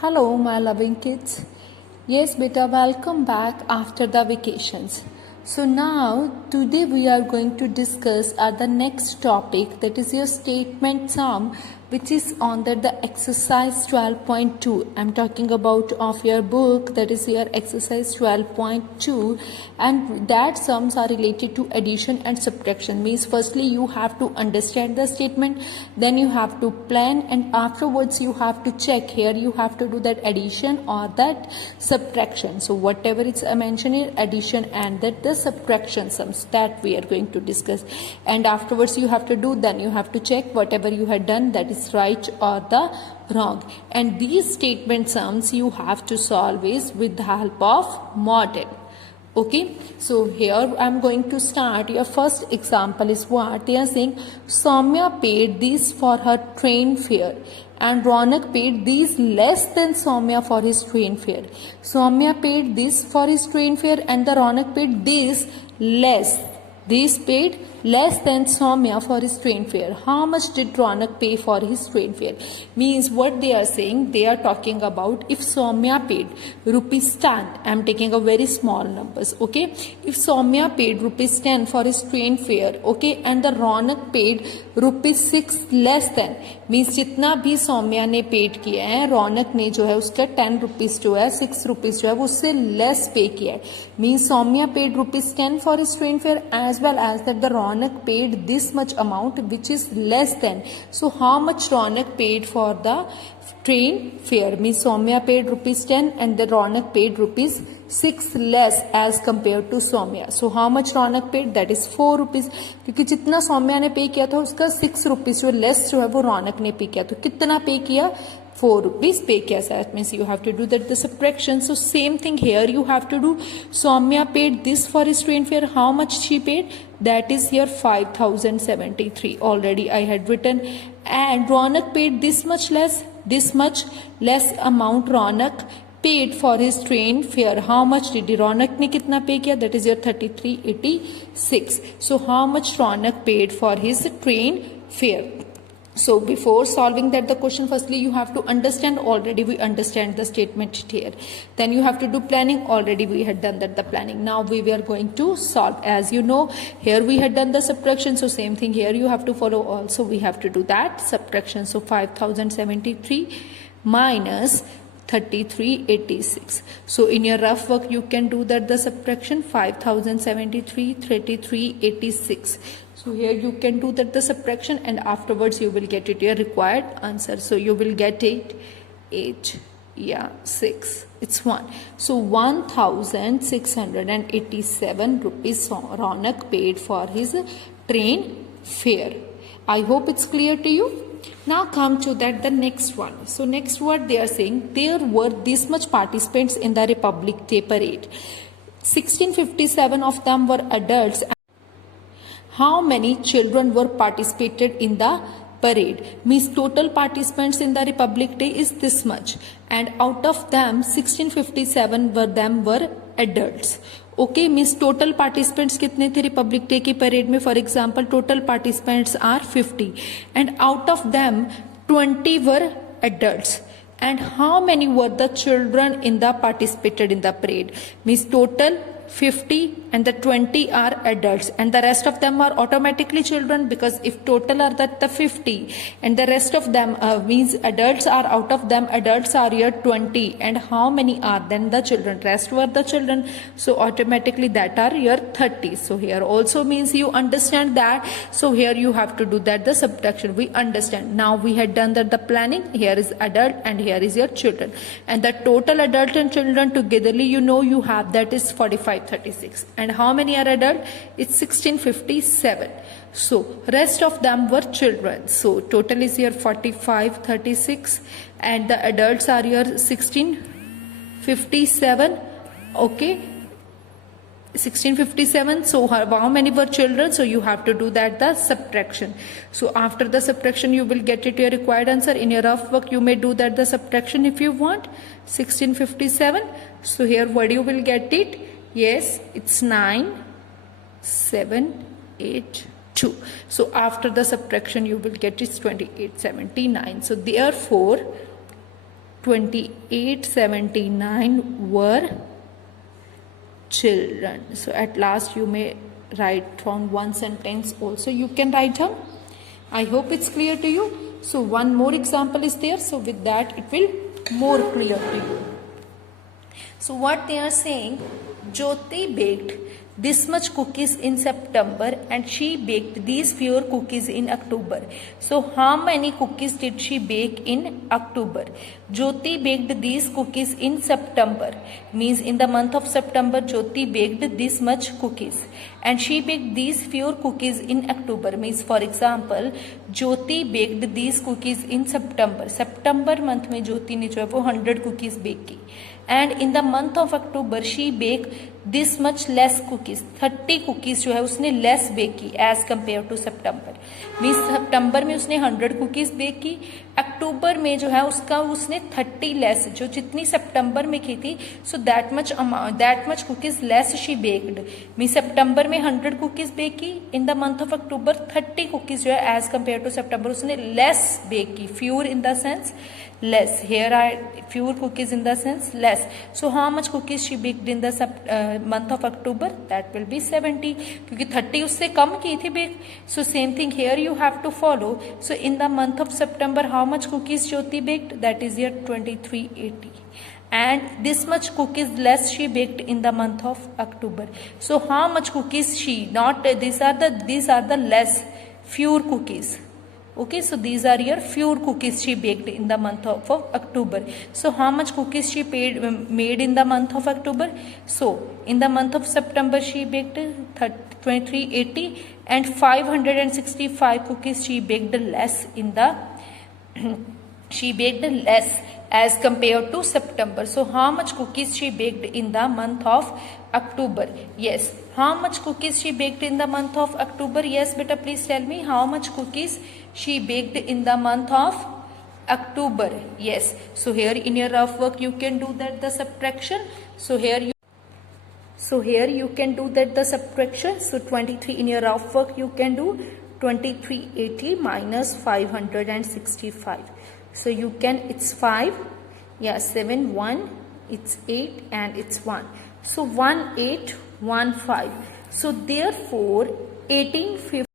Hello, my loving kids. Yes, beta, welcome back after the vacations. So now, today we are going to discuss the next topic, that is your statement sum, which is on the exercise 12.2. I'm talking about of your book, that is your exercise 12.2, and that sums are related to addition and subtraction. Means firstly you have to understand the statement, then you have to plan, and afterwards you have to check. Here you have to do that addition or that subtraction. So whatever it's mentioned in addition and that the subtraction sums, that we are going to discuss, and afterwards you have to do, then you have to check whatever you had done, that is right or the wrong. And these statement sums you have to solve is with the help of model. Okay, so here I'm going to start. Your first example is what they are saying: Soumya paid this for her train fare and Ronak paid these less than Soumya for his train fare. Soumya paid this for his train fare and the Ronak paid this less. This paid less than Soumya for his train fare. How much did Ronak pay for his train fare? Means what they are saying, they are talking about if Soumya paid rupees 10, I am taking a very small numbers, okay. If Soumya paid rupees 10 for his train fare, okay, and the Ronak paid rupees 6 less than, means जितना भी सौम्या ने paid किया है, रौनक ने जो है उसका 10 rupees जो है 6 रुपीज जो है वो उससे लेस पे किया है. Means Saumya paid rupees 10 for his train fare as well as that the Raunak paid this much amount which is less than. So how much Raunak paid for the train fare? Means Soumya paid rupees 10 and the Ronak paid rupees 6 less as compared to Soumya. So how much Ronak paid? That is 4 rupees. क्योंकि जितना सौम्या ने पे किया था उसका 6 rupees जो less जो है वो रौनक ने पे किया. तो कितना पे किया? 4 rupees पे किया. That means you have to do that the subtraction. So same thing here you have to do. Soumya paid this for his train fare. How much she paid? That is here 5073. Already I had written. And Ronak paid this much less amount Ronak paid for his train fare. How much did Ronak ने कितना पे किया? That is your 3386. So how much Ronak paid for his train fare? So before solving that the question, firstly you have to understand. Already we understand the statement here. Then you have to do planning. Already we had done that the planning. Now we were going to solve. As you know, here we had done the subtraction. So same thing here you have to follow. Also we have to do that subtraction. So 5073 minus 3386. So in your rough work you can do that the subtraction. 5073 3386. So here you can do that the subtraction and afterwards you will get it your required answer. So you will get it 8, yeah, 6, it's 1. So 1687 rupees Ronak paid for his train fare. I hope it's clear to you. Now come to that the next one. So next what they are saying, there were this much participants in the Republic Day parade. 1657 of them were adults. How many children were participated in the parade? Means total participants in the Republic Day is this much, and out of them 1657 were adults. Okay, means total participants कितने थे Republic Day की parade में? For example, total participants are 50, and out of them 20 were adults. And how many were the children in the participated in the parade? Means total 50 and the 20 are adults and the rest of them are automatically children, because if total are that the 50 and the rest of them means adults are, out of them adults are here 20, and how many are then the children? Rest were the children, so automatically that are here 30. So here also means you understand that. So here you have to do that the subtraction. We understand. Now we had done that the planning. Here is adult and here is your children, and the total adult and children togetherly you know you have that is 4536. And how many are adult? It's 1657. So rest of them were children. So total is here 4536 and the adults are here 1657. Okay, 1657. So how many were children? So you have to do that the subtraction. So after the subtraction you will get it your required answer. In your rough work you may do that the subtraction if you want. 1657. So here what you will get it? Yes, it's 9782. So after the subtraction you will get it 2879. So therefore 2879 were children. So at last you may write from one sentence also you can write down. I hope it's clear to you. So one more example is there, so with that it will more clear to you. So what they are saying, Jyoti baked this much cookies in September and she baked these fewer cookies in October. So how many cookies did she bake in October? Jyoti baked these cookies in September, means in the month of September Jyoti baked this much cookies, and she baked these fewer cookies in October, means for example Jyoti baked these cookies in September. September month में ज्योति ने जो है वो 100 cookies bake की, and in the month of October she baked this much less cookies, 30 cookies जो है उसने less bake की as compared to September. Means सितंबर में उसने 100 cookies bake की, अक्टूबर में जो है उसका उसने 30 लेस, जो जितनी सितंबर में की थी, so that much cookies less she baked. Mean सितंबर में 100 कुकीज बेक की, in the month of October 30 cookies जो है एज कम्पेयर टू सितंबर उसने लेस बेक की. Fewer in the sense less, here are fewer cookies in the sense less. So how much cookies she baked in the month of October? That will be 70, क्योंकि 30 उससे कम की थी bake. So same thing here you have to follow. So in the month of September how much cookies Jyoti baked? That is here 2380. And this much cookies less she baked in the month of October. So how much cookies she, not these are the less, fewer cookies. Okay, so these are your fewer cookies she baked in the month of October. So how much cookies she made in the month of October? So in the month of September she baked 2380, and 565 cookies she baked less in the she baked less as compared to September. So how much cookies she baked in the month of October? Yes, how much cookies she baked in the month of October? Yes beta, please tell me how much cookies she baked in the month of October. Yes, so here in your rough work you can do that the subtraction. So here you can do that the subtraction. So 23 in your rough work you can do 2380 minus 565. So you can, it's 5, yeah, 7, 1, it's 8 and it's 1. So 1815. So therefore 1815